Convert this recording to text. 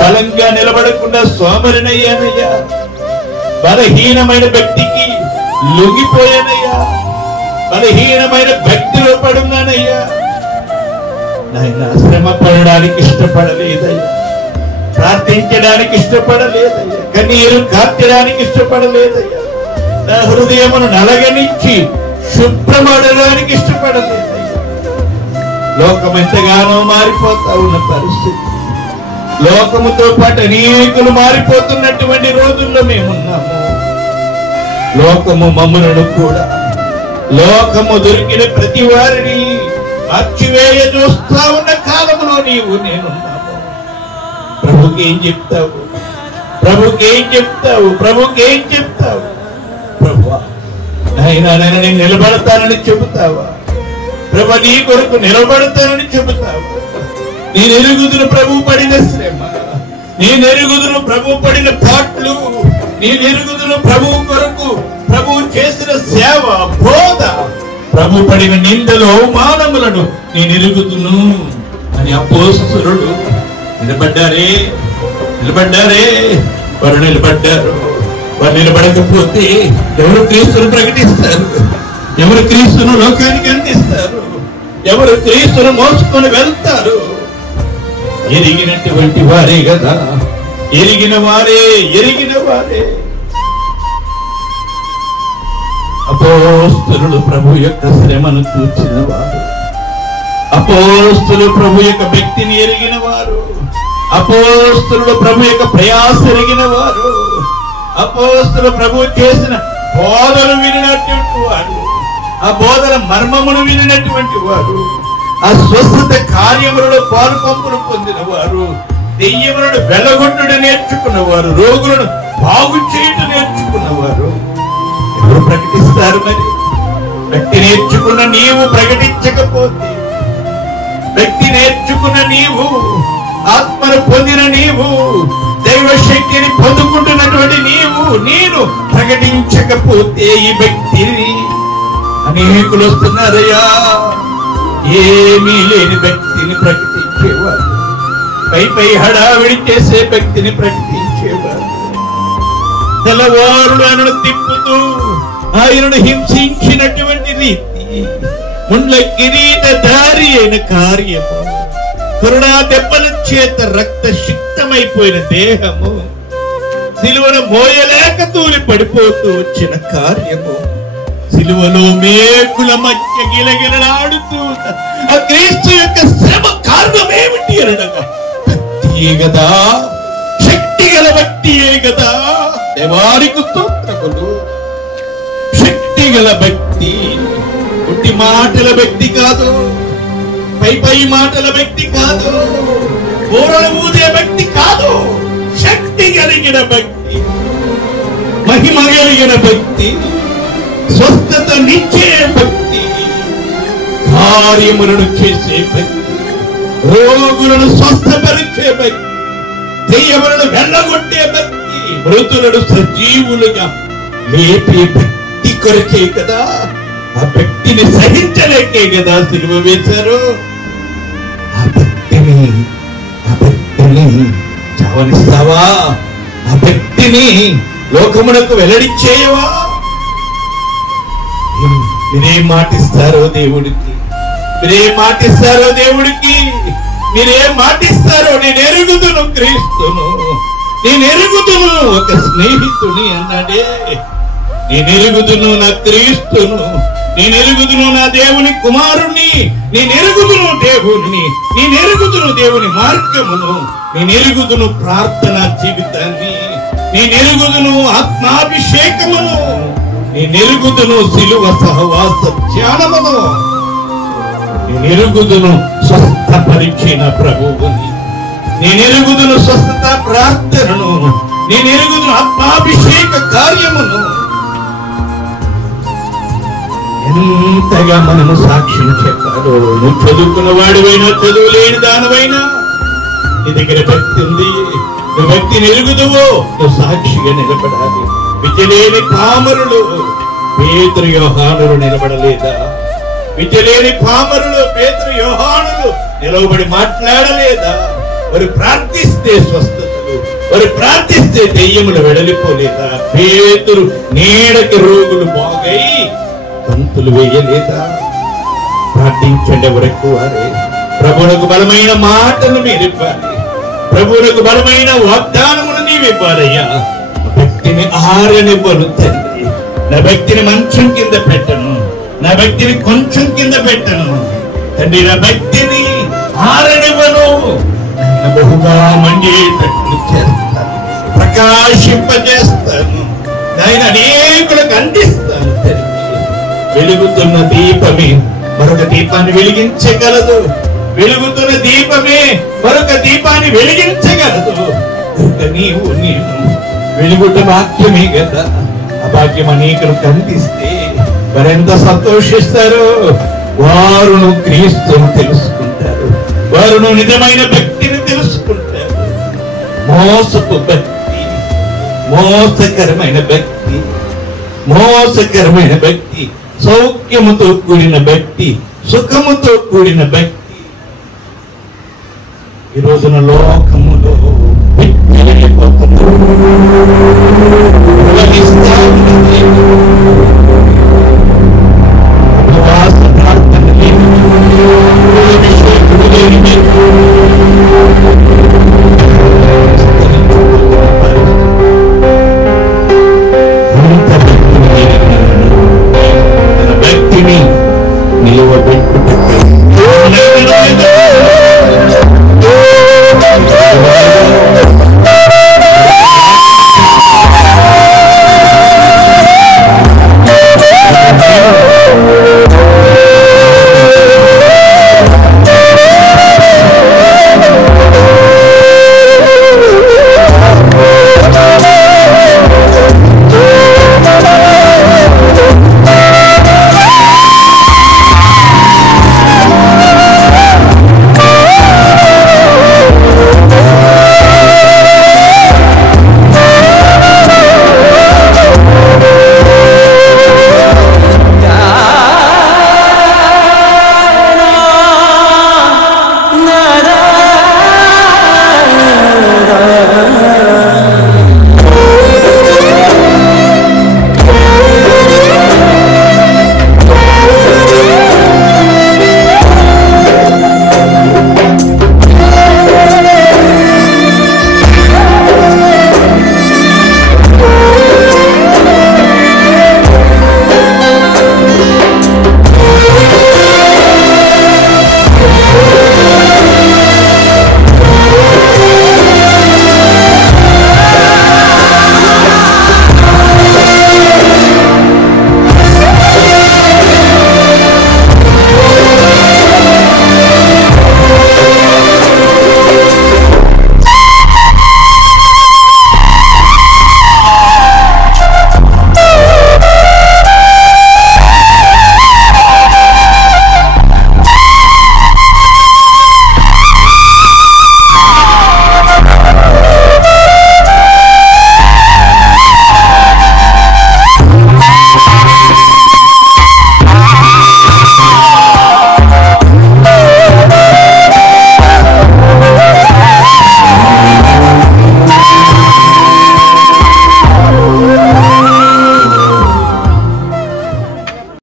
బలంగా నిలబడకుండా సోమరినయ్యానయ్యా. బలహీనమైన వ్యక్తికి లొంగిపోయానయ్యా. బలహీనమైన వ్యక్తిలో పడున్నానయ్యా. నాయన శ్రమ పడడానికి ఇష్టపడలేదయ్యా. ప్రార్థించడానికి ఇష్టపడలేదయ్యా. కన్నీరు కార్చడానికి ఇష్టపడలేదయ్యా. నా హృదయమును నలగనిచ్చి శుభ్రపడడానికి ఇష్టపడలేదయ్యా. లోకం ఎంతగానో మారిపోతా ఉన్న పరిస్థితి, లోకముతో పాటు అనేకులు మారిపోతున్నటువంటి రోజుల్లో మేమున్నాము. లోకము మమ్ములను కూడా, లోకము దొరికిన ప్రతి వారిని మార్చివేయ చూస్తా ఉన్న కాలంలో నీవు నేనున్నాము. ప్రభుకేం చెప్తావు? ప్రభుకేం చెప్తావు? ప్రభుకేం చెప్తావు? ప్రభువా నాయనా నేను నిలబడతానని చెబుతావా? ప్రభు నీ కొరకు నిలబడతానని చెబుతావా? నేను ఎరుగుదును ప్రభు పడిన శ్రమ, నేను ఎరుగుదును ప్రభు పడిన పాటలు, నేను ఎరుగుదును ప్రభు కొరకు ప్రభు చేసిన సేవ బోధ, ప్రభు పడిన నిందలు అవమానములను నేను ఎరుగుదును అని అపోస్తలుడు నిలబడ్డారే. వారు నిలబడ్డారు. వారు నిలబడకపోతే ఎవరు క్రీస్తును ప్రకటిస్తారు? ఎవరు క్రీస్తును లోకానికి అందిస్తారు? ఎవరు క్రీస్తును మోసుకొని వెళ్తారు? ఎరిగినటువంటి వారే కదా, ఎరిగిన వారే. అపోస్తలుడు ప్రభు యొక్క శ్రమను చూచిన వారు, అపోస్తలుడు ప్రభు యొక్క వ్యక్తిని ఎరిగిన వారు, అపోస్తలుడు ప్రభు యొక్క ప్రయాస ఎరిగిన వారు, అపోస్తలుడు ప్రభు చేసిన బోధలు వినినటువంటి వారు, ఆ బోధల మర్మమును వినినటువంటి వారు, ఆ స్వస్థత కార్యములలో పాలుపంపులు పొందిన వారు, దెయ్యములను వెలగొట్టుడు నేర్చుకున్నవారు, రోగులను బాగు చేయటం నేర్చుకున్నవారు ఎవరు ప్రకటిస్తారు? మరి వ్యక్తి నేర్చుకున్న నీవు ప్రకటించకపోతే, వ్యక్తి నేర్చుకున్న నీవు, ఆత్మను పొందిన నీవు, దైవ శక్తిని పొందుకుంటున్నటువంటి నేను ప్రకటించకపోతే ఈ వ్యక్తిని అనేకులు వస్తున్నారయ్యా. ఏమీ లేని వ్యక్తిని ప్రకటించేవారు, పై హడావిడి చేసే వ్యక్తిని ప్రకటించేవారు, తెల్లవారులు ఆయనను తిప్పుతూ ఆయనను హింసించినటువంటి రీతి, ముండ్ల కిరీటధారి అయిన కార్యము, కరుణా దెబ్బల చేత రక్త సిక్తమైపోయిన దేహము, సిలువను మోయలేక తూలి పడిపోతూ వచ్చిన కార్యము, సిలువలో మేకుల మధ్య గిలగిలలాడుతూ ఆ క్రీస్తు యొక్క శ్రమ కారణమేమిటి అనగా భక్తియే కదా, శక్తి గల భక్తియే కదా. దేవానికి స్తోత్రములు. శక్తి గల భక్తి, పుట్టి మాటల భక్తి కాదు, పై మాటల భక్తి కాదు, బోరలు ఊదే భక్తి కాదు. శక్తి కలిగిన భక్తి, మహిమ కలిగిన భక్తి, స్వస్థత నిచ్చే భక్తి, కార్యములను చేసే భక్తి, రోగులను స్వస్థపరిచే భక్తి, దెయ్యములను వెళ్ళగొట్టే భక్తి, మృతులను సజీవులుగా లేపే భక్తి కొరకే కదా. ఆ భక్తిని సహించలేకే కదా సిలువ వేశారు. ఆ భక్తిని చావనిస్తావా? ఆ భక్తిని లోకమునకు వెల్లడిచ్చేయవా? మీరేం మాటిస్తారో దేవుడికి, మీరేం మాటిస్తారో దేవుడికి, మీరేం మాటిస్తారో నేను ఎరుగుదును క్రీస్తును, నేను ఎరుగుదును ఒక స్నేహితుని అన్నాడే. నేను ఎరుగుదును నా క్రీస్తును, నేను ఎరుగుదును నా దేవుని కుమారుణ్ణి, నేను ఎరుగుదును దేవుని, నేను ఎరుగుదును దేవుని మార్గమును, నేను ఎరుగుదును ప్రార్థనా జీవితాన్ని, నేను ఎరుగుదును ఆత్మాభిషేకమును, నేను ఎరుగుదును సిలువ సహవాస ధ్యానమును, నేను ఎరుగుదును స్వస్థపరిచిన ప్రభువుని, నేను ఎరుగుదును స్వస్థత ప్రార్థనను, నేను ఎరుగుదును ఆత్మాభిషేక కార్యమును. ఎంతగా మనము సాక్ష్యం చెప్పాలో. నువ్వు చదువుకున్న వాడివైనా చదువు లేని దానివైనా నీ దగ్గర భక్తి ఉంది, నువ్వు భక్తిని ఎరుగుదువో నువ్వు సాక్షిగా నిలబడాలి. విద్య లేని పామరులు పేతురు యోహానులు నిలబడలేదా? విద్య లేని పామరులు పేతురు యోహానులు నిలవబడి మాట్లాడలేదా? వారు ప్రార్థిస్తే స్వస్థతలు, వారు ప్రార్థిస్తే దెయ్యములు వెడలిపోలేదా? పేతురు నీడకి రోగులు బాగై తంతులు వేయలేదా? ప్రార్థించండి ఎవరెక్కు వారే. ప్రభువునకు బలమైన మాటలు మీరు ఇవ్వాలి, ప్రభువునకు బలమైన వాగ్దానములు నీవు ఇవ్వాలయ్యా. భక్తిని ఆరనివ్వను తండ్రి, నా భక్తిని మంచం కింద పెట్టను, నా భక్తిని కొంచెం కింద పెట్టను తండ్రి, నా భక్తిని ఆరనివ్వను. బహుగా మండేటట్లు చేస్తాను, ప్రకాశింపజేస్తాను, ఆయన అనేకులకు అందిస్తాను తండ్రి. వెలుగుతున్న దీపమే మరొక దీపాన్ని వెలిగించగలదు, వెలుగుతున్న దీపమే మరొక దీపాన్ని వెలిగించగలదు. నీవు నేను వెలుగుట వాక్యమే కదా, ఆ భాగ్యం అనేకులకు అందిస్తే వారెంత సంతోషిస్తారు. వారును క్రీస్తును తెలుసుకుంటారు, వారును నిజమైన భక్తిని తెలుసుకుంటారు. మోసపు భక్తి, మోసకరమైన భక్తి, మోసకరమైన భక్తి, సౌఖ్యముతో కూడిన భక్తి, సుఖముతో కూడిన భక్తి ఈ రోజున లోకములో భక్తిని నిలువబెట్టి